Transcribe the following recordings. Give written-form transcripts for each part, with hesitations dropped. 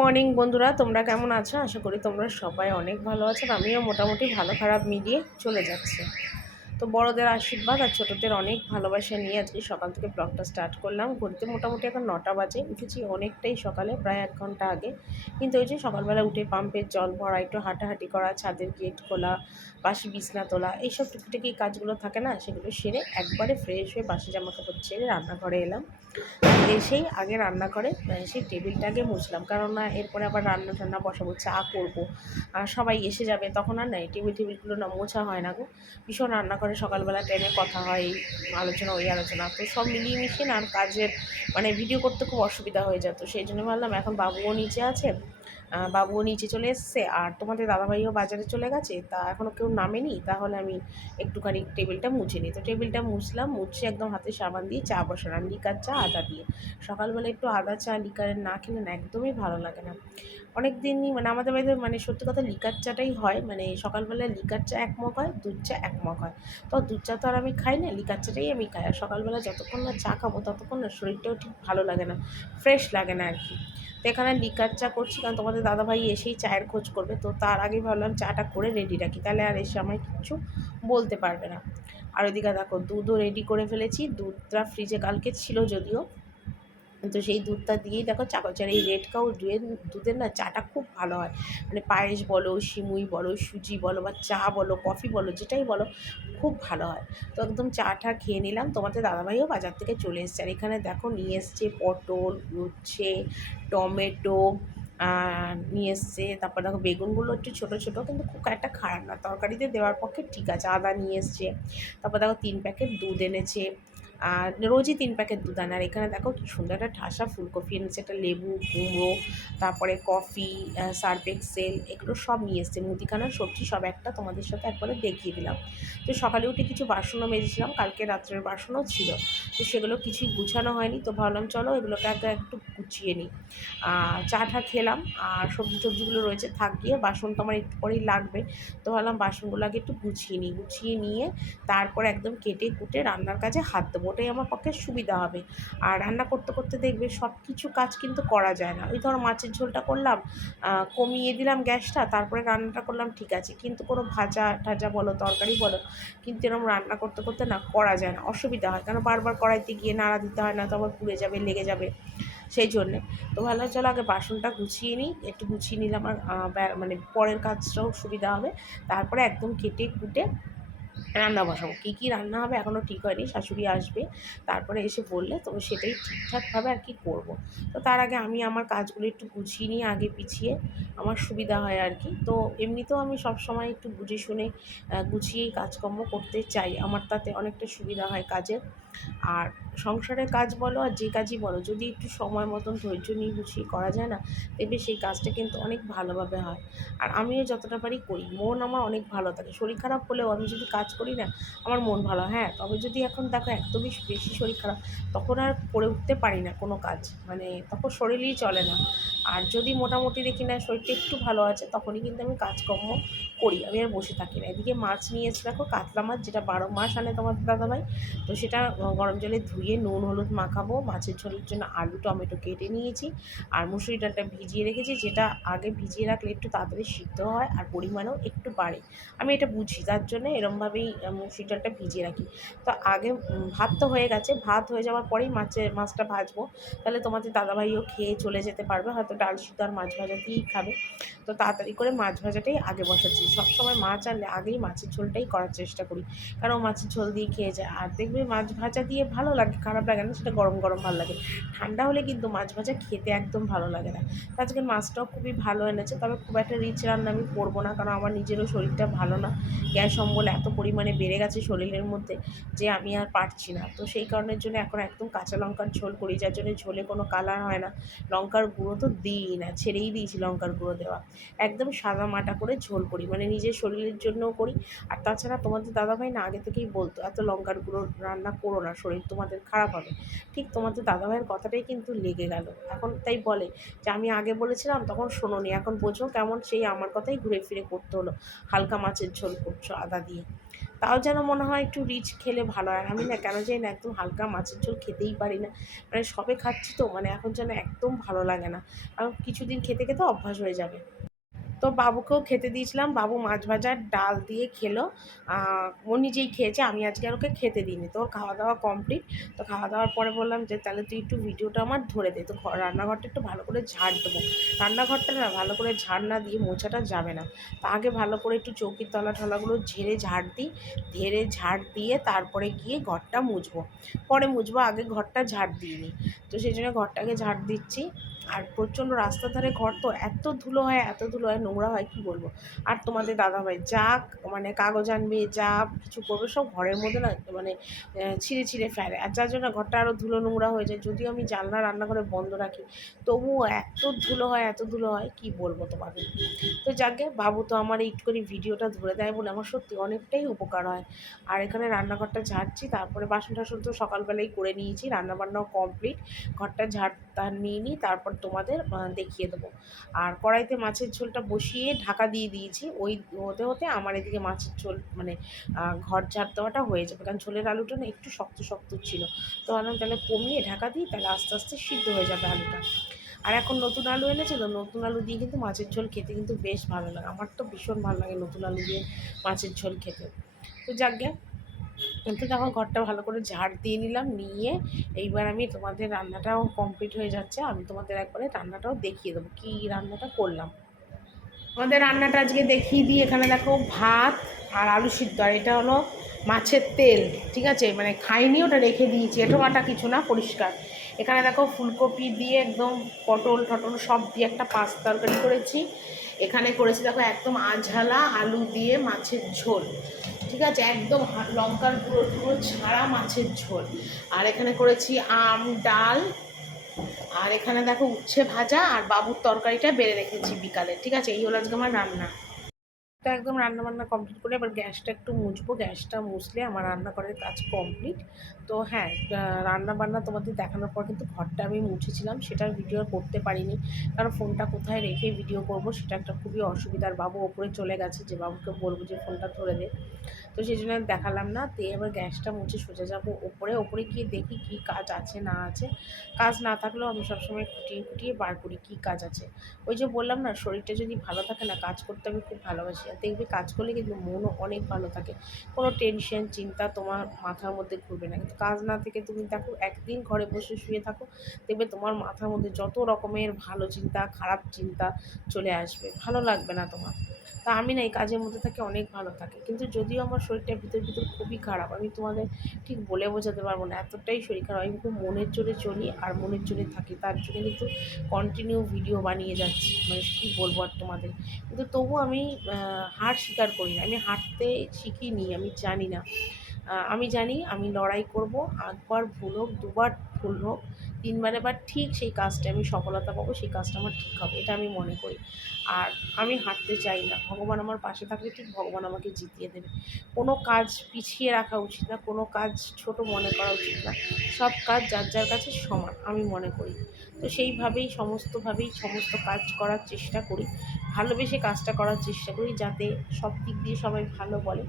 Morning বন্ধুরা, তোমরা কেমন আছো? আশা করি তোমরা সবাই অনেক ভালো আছো। আমিও মোটামুটি ভালো খারাপ মিলিয়ে চলে যাচ্ছে। তো বড়দের আশীর্বাদ আর ছোটদের অনেক ভালোবাসা নিয়ে আজকে সকাল থেকে ব্লগটা স্টার্ট করলাম। ঘড়িতে মোটামুটি এখন 9টা বাজে। উঠেছি অনেকটাই সকালে, প্রায় 1 ঘন্টা আগে। কিন্তু ওই যে সকালবেলা উঠে পাম্পের জল ভরা, একটু হাঁটাহাঁটি করা, ছাদের গেট খোলা, বাসি বিছনা তোলা, এইসব টুকিটাকি কাজগুলো থাকে না, সেগুলো সেরে একবারে ফ্রেশ হয়ে বাসি জামাকাপড় ছেড়ে রান্নাঘরে এলাম। এসেই আগে রান্না করে সেই টেবিলটাকে মুছলাম, কারণ না এরপরে আবার রান্না টান্না বসাবো, চা করবো, আর সবাই এসে যাবে, তখন আর না এই টেবিলগুলো না মোছা হয় না গো। ভীষণ রান্না করে সকালবেলা টাইমে কথা হয়, এই আলোচনা ওই আলোচনা, তো সব মিলিয়ে মিশিয়ে না আর কাজের মানে ভিডিও করতে খুব অসুবিধা হয়ে যেত। সেই জন্য ভাবলাম এখন বাবুও নিচে আছে, বাবুও নিচে চলে এসছে, আর তোমাদের দাদাভাইও বাজারে চলে গেছে, তা এখনও কেউ নামেনি, তাহলে আমি একটুখানি টেবিলটা মুছে নিই। তো টেবিলটা মুছলাম, মুছে একদম হাতে সাবান দিয়ে চা বসালাম, লিকার চা আদা দিয়ে। সকালবেলা একটু আদা চা লিকারের না খেলে না একদমই ভালো লাগে না। অনেক দিনই মানে আমাদের বাড়িতে মানে সত্যি কথা লিকার চাটাই হয়, মানে সকালবেলা লিকার চা 1 মগ হয়, দুধ চা 1 মগ হয়। তো দুধ চা তো আর আমি খাই না, লিকার চাটাই আমি খাই। আর সকালবেলা যতক্ষণ না চা খাবো ততক্ষণ না শরীরটাও ঠিক ভালো লাগে না, ফ্রেশ লাগে না আর কি। তো এখানে লিকার চা করছি, কারণ তোমাদের দাদাভাই এসেই চায়ের খোঁজ করবে, তো তার আগে ভাবলাম চাটা করে রেডি রাখি, তাহলে আর এসে আমায় কিচ্ছু বলতে পারবে না। আর ওইদিকে দেখো দুধও রেডি করে ফেলেছি, দুধটা ফ্রিজে কালকে ছিল যদিও, তো সেই দুধটা দিয়েই দেখো চা করছি। আর এই রেড কাউ দুধের না চাটা খুব ভালো হয়, মানে পায়েস বলো, সিমুই বলো, সুজি বলো, বা চা বলো, কফি বলো, যেটাই বলো খুব ভালো হয়। তো একদম চাটা খেয়ে নিলাম। তোমাদের দাদাভাইও বাজার থেকে চলে এসছে, আর এখানে দেখো নিয়ে এসছে পটল, উচ্ছে, টমেটো নিয়ে এসছে। তারপর দেখো বেগুনগুলো একটু ছোটো ছোটো, কিন্তু খুব একটা খারাপ না, তরকারিতে দেওয়ার পক্ষে ঠিক আছে। আদা নিয়ে এসছে। তারপর দেখো 3 প্যাকেট দুধ এনেছে, আর রোজই 3 প্যাকেট দুধ আনে। আর এখানে দেখো কি সুন্দর একটা ঠাসা ফুলকপি এনেছে, একটা লেবু, কুমড়ো, তারপরে কফি, সার্ফ এক্সেল, এগুলো সব নিয়ে এসছে। মুদিখানা সবজি সব একটা তোমাদের সাথে একবারে দেখিয়ে দিলাম। তো সকালে উঠে কিছু বাসনও মেজেছিলাম, কালকে রাত্রের বাসনও ছিল, তো সেগুলো কিছুই গুছানো হয়নি। তো ভাবলাম চলো এগুলোকে আগে একটু গুছিয়ে নিই। চা টা খেলাম, আর সবজি টবজিগুলো রয়েছে থাক গিয়ে, বাসন তো আমার একটু পরেই লাগবে। তো ভাবলাম বাসনগুলো আগে একটু গুছিয়ে নিই, গুছিয়ে নিয়ে তারপর একদম কেটে কুটে রান্নার কাজে হাত দেবো, ওটাই আমার পক্ষে সুবিধা হবে। আর রান্না করতে করতে দেখবে সব কিছু কাজ কিন্তু করা যায় না। ওই ধরো মাছের ঝোলটা করলাম, কমিয়ে দিলাম গ্যাসটা, তারপরে রান্নাটা করলাম, ঠিক আছে, কিন্তু কোনো ভাজা টাজা বলো, তরকারি বলো, কিন্তু এরকম রান্না করতে করতে না করা যায় না, অসুবিধা হয়, কারণ বারবার কড়াইতে গিয়ে নাড়া দিতে হয়, না তো আবার পুড়ে যাবে, লেগে যাবে, সেই জন্যে। তো ভাবলাম চলো আগে বাসনটা গুছিয়ে নিই, একটু গুছিয়ে নিলাম, আর মানে পরের কাজটাও সুবিধা হবে। তারপরে একদম কেটে কুটে রান্না বসাবো। কী কী রান্না হবে এখনও ঠিক হয়নি, শাশুড়ি আসবে, তারপরে এসে বললে তবে সেটাই ঠিকঠাকভাবে আর কি করব। তো তার আগে আমি আমার কাজগুলো একটু গুছিয়ে নিয়ে আগে পিছিয়ে আমার সুবিধা হয় আর কি। তো এমনিতেও আমি সবসময় একটু বুঝে শুনে গুছিয়েই কাজকর্ম করতে চাই, আমার তাতে অনেকটা সুবিধা হয় কাজের। আর সংসারের কাজ বলো আর যে কাজই বলো, যদি একটু সময় মতন ধৈর্য নিয়ে গুছিয়ে করা যায় না, দেখবে সেই কাজটা কিন্তু অনেক ভালোভাবে হয়। আর আমিও যতটা পারি করি, মন আমার অনেক ভালো থাকে। শরীর খারাপ হলেও আমি যদি কাজ করি না, আমার মন ভালো। হ্যাঁ, তবে যদি এখন দেখো একদমই বেশি শরীর খারাপ, তখন আর করে উঠতে পারি না কোনো কাজ, মানে তখন শরীরই চলে না। আর যদি মোটামুটি দেখি না শরীরটা একটু ভালো আছে, তখনই কিন্তু আমি কাজকর্ম করি, আমি আর বসে থাকি না। এদিকে মাছ নিয়ে এসে দেখো, কাতলা মাছ, যেটা 12 মাস আনে তোমাদের দাদাভাই, তো সেটা গরম জলে ধুয়ে নুন হলুদ মাখাবো। মাছের ঝোলের জন্য আলু টমেটো কেটে নিয়েছি, আর মুসুরি ডালটা ভিজিয়ে রেখেছি, যেটা আগে ভিজিয়ে রাখলে একটু তাড়াতাড়ি সিদ্ধ হয় আর পরিমাণেও একটু বাড়ে। আমি এটা বুঝি, তার জন্য এরমভাবেই মুসুরি ডালটা ভিজিয়ে রাখি। তো আগে ভাত তো হয়ে গেছে, ভাত হয়ে যাওয়ার পরেই মাছটা ভাজবো, তাহলে তোমাদের দাদাভাইও খেয়ে চলে যেতে পারবে, হয়তো ডাল সিদ্ধ আর মাছ ভাজা দিয়েই খাবে। তো তাড়াতাড়ি করে মাছ ভাজাটাই আগে বসাচ্ছি। সবসময় মাছ আনলে আগেই মাছের ঝোলটাই করার চেষ্টা করি, কারণ মাছের ঝোল দিয়ে খেয়ে যায়। আর দেখবে মাছ ভাজা দিয়ে ভালো লাগে, খারাপ লাগে না, সেটা গরম গরম ভালো লাগে। ঠান্ডা হলে কিন্তু মাছ ভাজা খেতে একদম ভালো লাগে না। তো আজকে মাছটাও খুবই ভালো এনেছে, তবে খুব একটা রিচ রান্না আমি করবো না, কারণ আমার নিজেরও শরীরটা ভালো না। গ্যাস অম্বল এত পরিমাণে বেড়ে গেছে শরীরের মধ্যে যে আমি আর পারছি না। তো সেই কারণের জন্য এখন একদম কাঁচা লঙ্কার ঝোল করি, যার জন্য ঝোলে কোনো কালার হয় না। লঙ্কার গুঁড়ো তো দিই না, ছেড়েই দিয়েছি লঙ্কার গুঁড়ো দেওয়া। একদম সাদা মাটা করে ঝোল করি, মানে নিজের শরীরের জন্যও করি। আর তাছাড়া তোমাদের দাদাভাই না আগে থেকেই বলতো, এত লঙ্কার গুঁড়ো রান্না করো না, শরীর তোমাদের খারাপ হবে। ঠিক তোমাদের দাদাভাইয়ের কথাটাই কিন্তু লেগে গেল এখন, তাই বলে যে আমি আগে বলেছিলাম তখন শোনোনি, এখন বোঝো কেমন সেই আমার কথাই ঘুরে ফিরে করতে হলো। হালকা মাছের ঝোল করছো আদা দিয়ে। তাও যেন মনে হয় একটু রিচ খেলে ভালো হয়। আমি না কেন জানি না একদম হালকা মাছের ঝোল খেতেই পারি না, মানে সবে খাচ্ছি তো, মানে এখন যেন একদম ভালো লাগে না। কারণ কিছুদিন খেতে খেতে অভ্যাস হয়ে যাবে। তো বাবুকেও খেতে দিয়েছিলাম, বাবু মাছ ভাজার ডাল দিয়ে খেলো। ও নিজেই খেয়েছে, আমি আজকে আর ওকে খেতে দিইনি। তো ওর খাওয়া দাওয়া কমপ্লিট। তো খাওয়া দাওয়ার পরে বললাম যে তাহলে তুই একটু ভিডিওটা আমার ধরে দে। তো রান্নাঘরটা একটু ভালো করে ঝাড় দেবো। রান্নাঘরটা না ভালো করে ঝাড় না দিয়ে মোছাটা যাবে না। তা আগে ভালো করে একটু চৌকির তলা টলাগুলো ঝেড়ে ঝাড় দিই, ঝেড়ে ঝাড় দিয়ে তারপরে গিয়ে ঘরটা মুছবো। পরে মুছবো, আগে ঘরটা ঝাড় দিইনি। তো সেই জন্য ঘরটাকে ঝাড় দিচ্ছি। আর প্রচণ্ড রাস্তার ধারে ঘর তো, এত ধুলো হয়, এত ধুলো হয়, নোংরা হয় কী বলবো। আর তোমাদের দাদাভাই যা মানে কাগজ আনবে, যা কিছু করবে সব ঘরের মধ্যে না, মানে ছিঁড়ে ছিঁড়ে ফেলে। আর যার জন্য ঘরটা আরও ধুলো নোংরা হয়ে যায়। যদিও আমি জানলা রান্নাঘরে বন্ধ রাখি, তবুও এত ধুলো হয়, এত ধুলো হয় কী বলবো তোমাদের। তো যাকে বাবু তো আমার একটু করে ভিডিওটা ধরে দেয় বলে আমার সত্যি অনেকটাই উপকার হয়। আর এখানে রান্নাঘরটা ঝাড়ছি, তারপরে বাসন টাসন তো সকালবেলাই করে নিয়েছি, রান্নাবান্নাও কমপ্লিট। ঘরটা ঝাড় নিয়ে নিই, তারপর তোমাদের দেখিয়ে দেবো। আর কড়াইতে মাছের ঝোলটা বসিয়ে ঢাকা দিয়ে দিয়েছি, ওই হতে হতে আমার এদিকে মাছের ঝোল মানে ঘর ঝাড় দেওয়াটা হয়ে যাবে। কারণ ঝোলের আলুটা না একটু শক্ত শক্ত ছিল। তো ভাবলাম তাহলে কমিয়ে ঢাকা দিই, তাহলে আস্তে আস্তে সিদ্ধ হয়ে যাবে আলুটা। আর এখন নতুন আলু এনেছে তো, নতুন আলু দিয়ে কিন্তু মাছের ঝোল খেতে কিন্তু বেশ ভালো লাগে। আমার তো ভীষণ ভালো লাগে নতুন আলু দিয়ে মাছের ঝোল খেতে। তো যাকগে, তো তখন ঘরটা ভালো করে ঝাড় দিয়ে নিলাম, নিয়ে এইবার আমি তোমাদের রান্নাটাও কমপ্লিট হয়ে যাচ্ছে, আমি তোমাদের একবারে রান্নাটাও দেখিয়ে দেবো কী রান্নাটা করলাম। আমাদের রান্নাটা আজকে দেখিয়ে দিই। এখানে দেখো ভাত আর আলু সিদ্ধ, আর এটা হলো মাছের তেল, ঠিক আছে, মানে খাইনি, ওটা রেখে দিয়েছি, এঁটো কাটা কিছু না, পরিষ্কার। এখানে দেখো ফুলকপি দিয়ে একদম পটল টটল সব দিয়ে একটা পাঁচ তরকারি করেছি। এখানে করেছি দেখো একদম আঝালা আলু দিয়ে মাছের ঝোল, ঠিক আছে, একদম লঙ্কার গুঁড়ো টুড়ো ছাড়া মাছের ঝোল। আর এখানে করেছি আম ডাল। আর এখানে দেখো উচ্ছে ভাজা, আর বাবুর তরকারিটা বেড়ে রেখেছি বিকালে, ঠিক আছে। এই হলো আজকে আমার রান্না। তো একদম রান্নাবান্না কমপ্লিট করে এবার গ্যাসটা একটু মুছবো, গ্যাসটা মুছলে আমার রান্নাঘরের কাজ কমপ্লিট। তো হ্যাঁ, রান্নাবান্না তোমাদের দেখানোর পর কিন্তু ঘরটা আমি মুছেছিলাম, সেটার ভিডিও আর করতে পারিনি, কারণ ফোনটা কোথায় রেখে ভিডিও করব সেটা একটা খুবই অসুবিধার। বাবু ওপরে চলে গেছে, যে বাবুকে বলবো যে ফোনটা ধরে দে, তো সেই জন্য দেখালাম না। তো এবার গ্যাসটা মুছে সোজা যাবো ওপরে, ওপরে গিয়ে দেখি কী কাজ আছে না আছে। কাজ না থাকলেও আমি সবসময় খুঁটিয়ে খুঁটিয়ে বার করি কী কাজ আছে। ওই যে বললাম না, শরীরটা যদি ভালো থাকে না, কাজ করতে আমি খুব ভালোবাসি। আর দেখবে কাজ করলে কিন্তু মনও অনেক ভালো থাকে, কোনো টেনশন চিন্তা তোমার মাথার মধ্যে ঘুরবে না। কিন্তু কাজ না থেকে তুমি দেখো একদিন ঘরে বসে শুয়ে থাকো, দেখবে তোমার মাথার মধ্যে যত রকমের ভালো চিন্তা খারাপ চিন্তা চলে আসবে, ভালো লাগবে না তোমার। তা আমি না এই কাজের মধ্যে থাকি, অনেক ভালো থাকে। কিন্তু যদিও আমার শরীরটা ভিতর ভিতর খুবই খারাপ, আমি তোমাদের ঠিক বলে বোঝাতে পারবো না, এতটাই শরীর খারাপ। আমি খুব মনের জোরে চলি আর মনের জোরে থাকি, তার জন্য কিন্তু কন্টিনিউ ভিডিও বানিয়ে যাচ্ছি, মানে কী বলবো আর তোমাদের। কিন্তু তবু আমি হার স্বীকার করি না, আমি হারতে শিখিনি, আমি জানি না। আমি জানি আমি লড়াই করব, একবার ভুল হোক, দুবার ভুল হোক, তিনবারে বার ঠিক সেই কাজটা আমি সফলতা পাবো, সেই কাজটা আমার ঠিক হবে, এটা আমি মনে করি। আর আমি হারতে চাই না, ভগবান আমার পাশে থাকলে ঠিক ভগবান আমাকে জিতিয়ে দেবে। কোনো কাজ পিছিয়ে রাখা উচিত না, কোনো কাজ ছোট মনে করা উচিত না, সব কাজ যার যার কাছে সমান আমি মনে করি। তো সেইভাবেই সমস্ত কাজ করার চেষ্টা করি, ভালোবেসে কাজটা করার চেষ্টা করি, যাতে সব দিক দিয়ে সবাই ভালো বলে।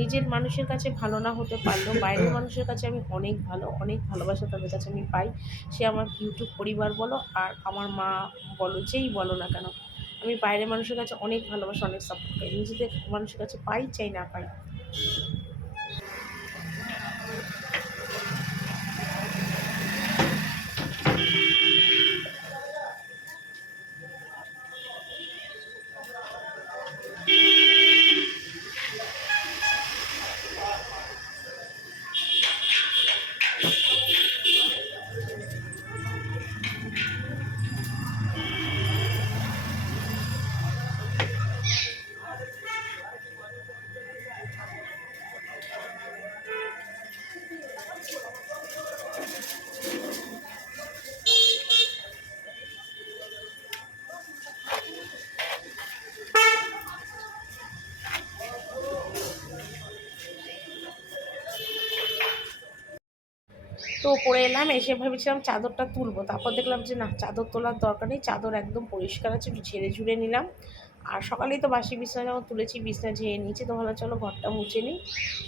নিজের মানুষের কাছে ভালো না হতে পারলেও বাইরের মানুষের কাছে আমি অনেক ভালো, অনেক ভালোবাসা তাদের কাছে আমি পাই। সে আমার ইউটিউব পরিবার বলো আর আমার মা বলো, যেই বলো না কেন, আমি বাইরের মানুষের কাছে অনেক ভালোবাসা, অনেক সাপোর্ট পাই, নিজেদের মানুষের কাছে পাই চাই না পাই। তো উপরে এলাম, এসে ভেবেছিলাম চাদরটা তুলবো, তারপর দেখলাম যে না, চাদর তোলার দরকার নেই, চাদর একদম পরিষ্কার আছে, একটু ঝেড়ে ঝুড়ে নিলাম। আর সকালেই তো বাসি বিছনা যখন তুলেছি, বিছনা ঝেড়ে নিয়েছি, তো ভাবলাম চলো ঘরটা মুছে নিই।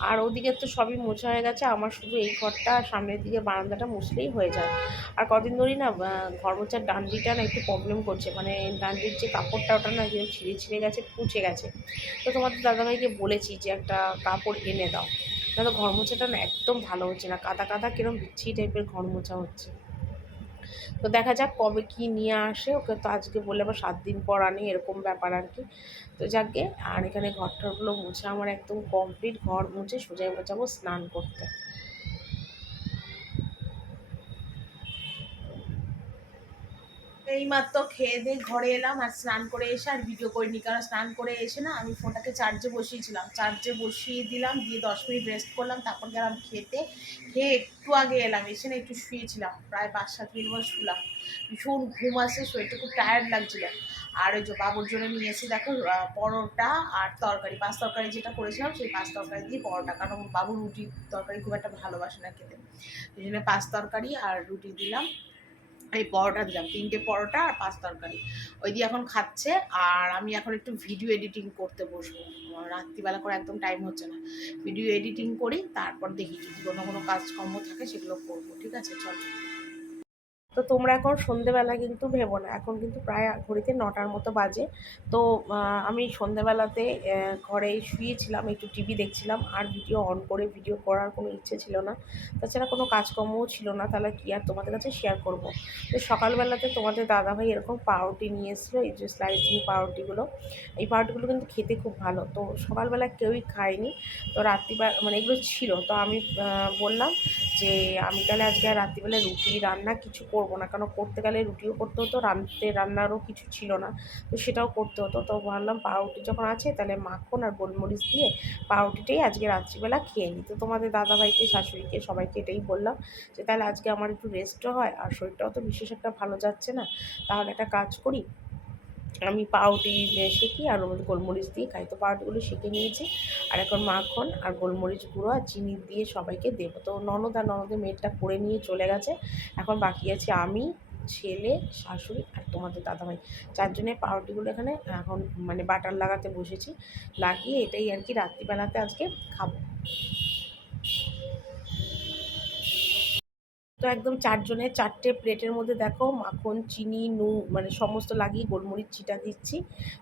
আর ওদিকে তো সবই মোছা হয়ে গেছে, আমার শুধু এই ঘরটা আর সামনের দিকে বারান্দাটা মুছলেই হয়ে যায়। আর কদিন ধরেই না ঘর মোছার ডান্ডিটা না একটু প্রবলেম করছে, মানে ডান্ডির যে কাপড়টা ওটা না যেরকম ছিঁড়ে ছিঁড়ে গেছে, পুচে গেছে। তো তোমাদের দাদাভাইকে বলেছি যে একটা কাপড় এনে দাও, না তো ঘর মোছাটা না একদম ভালো হচ্ছে না, কাদা কাদা কিরম বিচ্ছিরি টাইপের ঘর মোছা হচ্ছে। তো দেখা যাক কবে কি নিয়ে আসে, ওকে তো আজকে বলে আবার 7 দিন পর আনি, এরকম ব্যাপার আর কি। তো যাকে, আর এখানে ঘরটারগুলো মুছে আমার একদম কমপ্লিট, ঘর মুছে সোজা এবার যাবো স্নান করতে। এইমাত্র খেয়ে দিয়ে ঘরে এলাম, আর স্নান করে এসে আর ভিডিও করিনি, কারণ স্নান করে এসে না আমি ফোনটাকে চার্জে বসিয়েছিলাম, চার্জে বসিয়ে দিলাম, দিয়ে 10 মিনিট রেস্ট করলাম, তারপর গেলাম খেতে। খেয়ে একটু আগে এলাম, এসে না একটু শুয়েছিলাম, প্রায় 5-7 মিনিট মতো শুলাম। ভীষণ ঘুম আসছে, শরীরটা খুব টায়ার্ড লাগছিল। আর ওই যে বাবুর জন্য নিয়ে এসে দেখো পরোটা আর তরকারি, পাঁচ তরকারি যেটা করেছিলাম সেই পাঁচ তরকারি দিয়ে পরোটা, কারণ বাবু রুটি তরকারি খুব একটা ভালোবাসে না খেতে, সেই জন্য পাঁচ তরকারি আর রুটি দিলাম, এই পরোটা দিলাম, 3টে পরোটা আর পাঁচ তরকারি, ওই দিয়ে এখন খাচ্ছে। আর আমি এখন একটু ভিডিও এডিটিং করতে বসবো, রাত্রিবেলা করে একদম টাইম হচ্ছে না, ভিডিও এডিটিং করি, তারপর দেখি যদি কোনো কাজকর্ম থাকে সেগুলো করবো। ঠিক আছে, চলো। তো তোমরা এখন সন্ধেবেলা কিন্তু ভেবো না, এখন কিন্তু প্রায় ঘড়িতে 9টার মতো বাজে। তো আমি সন্ধেবেলাতে ঘরে শুয়েছিলাম, একটু টিভি দেখছিলাম, আর ভিডিও অন করে ভিডিও করার কোনো ইচ্ছে ছিল না, তাছাড়া কোনো কাজকর্মও ছিল না, তাহলে কি আর তোমাদের কাছে শেয়ার করব। তো সকালবেলাতে তোমাদের দাদাভাই এরকম পাউরুটি নিয়ে এসেছিলো, এই যে স্লাইসিং পাউরুটিগুলো, এই পাউরুটিগুলো কিন্তু খেতে খুব ভালো, তো সকালবেলা কেউই খায়নি। তো রাত্রিবেলা মানে এগুলো ছিল, তো আমি বললাম যে আমি তাহলে আজকে আর রাত্রিবেলা রুটি রান্না কিছু করবো না, কারণ করতে গেলে রুটিও করতে হতো, রান্নারও কিছু ছিল না, তো সেটাও করতে হতো। তো ভাবলাম পাউরুটি যখন আছে তাহলে মাখন আর গোলমরিচ দিয়ে পাউরুটিটাই আজকে রাত্রিবেলা খেয়ে নিই। তো তোমাদের দাদাভাইকে, শাশুড়িকে, সবাইকে এটাই বললাম যে তাহলে আজকে আমার একটু রেস্টও হয়, আর শরীরটাও তো বিশেষ একটা ভালো যাচ্ছে না, তাহলে একটা কাজ করি, আমি পাউরুটি সেঁকি আর ওর মধ্যে গোলমরিচ দিয়ে খাই। তো পাউরুটিগুলো সেঁকে নিয়েছি, আর এখন মাখন আর গোলমরিচ গুঁড়ো আর চিনি দিয়ে সবাইকে দেবো। তো ননদ আর ননদের মেয়েটা করে নিয়ে চলে গেছে, এখন বাকি আছে আমি, ছেলে, শাশুড়ি আর তোমাদের দাদাভাই, চারজনের পাউরুটিগুলো এখানে এখন মানে বাটার লাগাতে বসেছি, লাগিয়ে এটাই আর কি রাত্রিবেলাতে আজকে খাবো। তো একদম চারজনের 4টে প্লেটের মধ্যে দেখো মাখন, চিনি, নুন মানে সমস্ত লাগিয়ে গোলমরিচ ছিটা দিচ্ছি।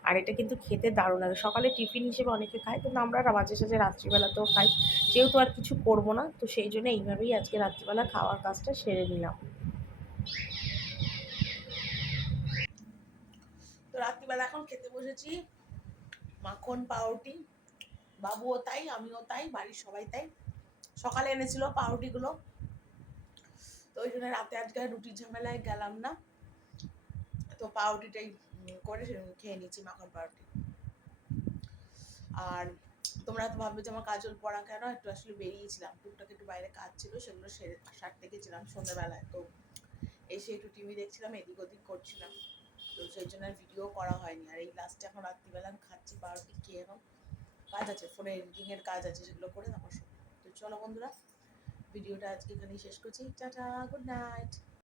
আর এটা কিন্তু খেতে দারুণ লাগে, সকালে টিফিন হিসেবে অনেকে খায়, কিন্তু আমরা মাঝে সাঝে রাত্রিবেলাতেও খাই, যেহেতু আর কিছু করবো না, তো সেই জন্য এইভাবেই আজকে রাত্রিবেলা খাওয়ার কাজটা সেরে নিলাম। তো রাত্রিবেলা এখন খেতে বসেছি, মাখন পাউরুটি, বাবুও তাই, আমিও তাই, বাড়ির সবাই তাই। সকালে এনেছিল পাউরুটিগুলো, তো ওই জন্য রাতে আজকে রুটির ঝামেলায় গেলাম না, তো পাউরুটিটাই করে খেয়ে নিচ্ছি, মাখন পাউরুটি। আর তোমরা তো ভাববে যে আমার কাজল পড়া কেন, একটু আসলে বেরিয়েছিলাম, টুকটাক একটু বাইরে কাজ ছিল, সেগুলো সারতে গেছিলাম সন্ধ্যাবেলায়, তো এসে একটু টিভি দেখছিলাম, এদিক ওদিক করছিলাম, তো সেই জন্য আর ভিডিও করা হয়নি। আর এই লাস্টে এখন রাত্রিবেলা আমি খাচ্ছি পাউরুটি, খেয়ে এখন কাজ আছে, ফোনে এডিটিংয়ের কাজ আছে, সেগুলো করে তারপর। তো চলো বন্ধুরা, ভিডিওটা আজকে এখানেই শেষ করছি, টাটা, গুড নাইট।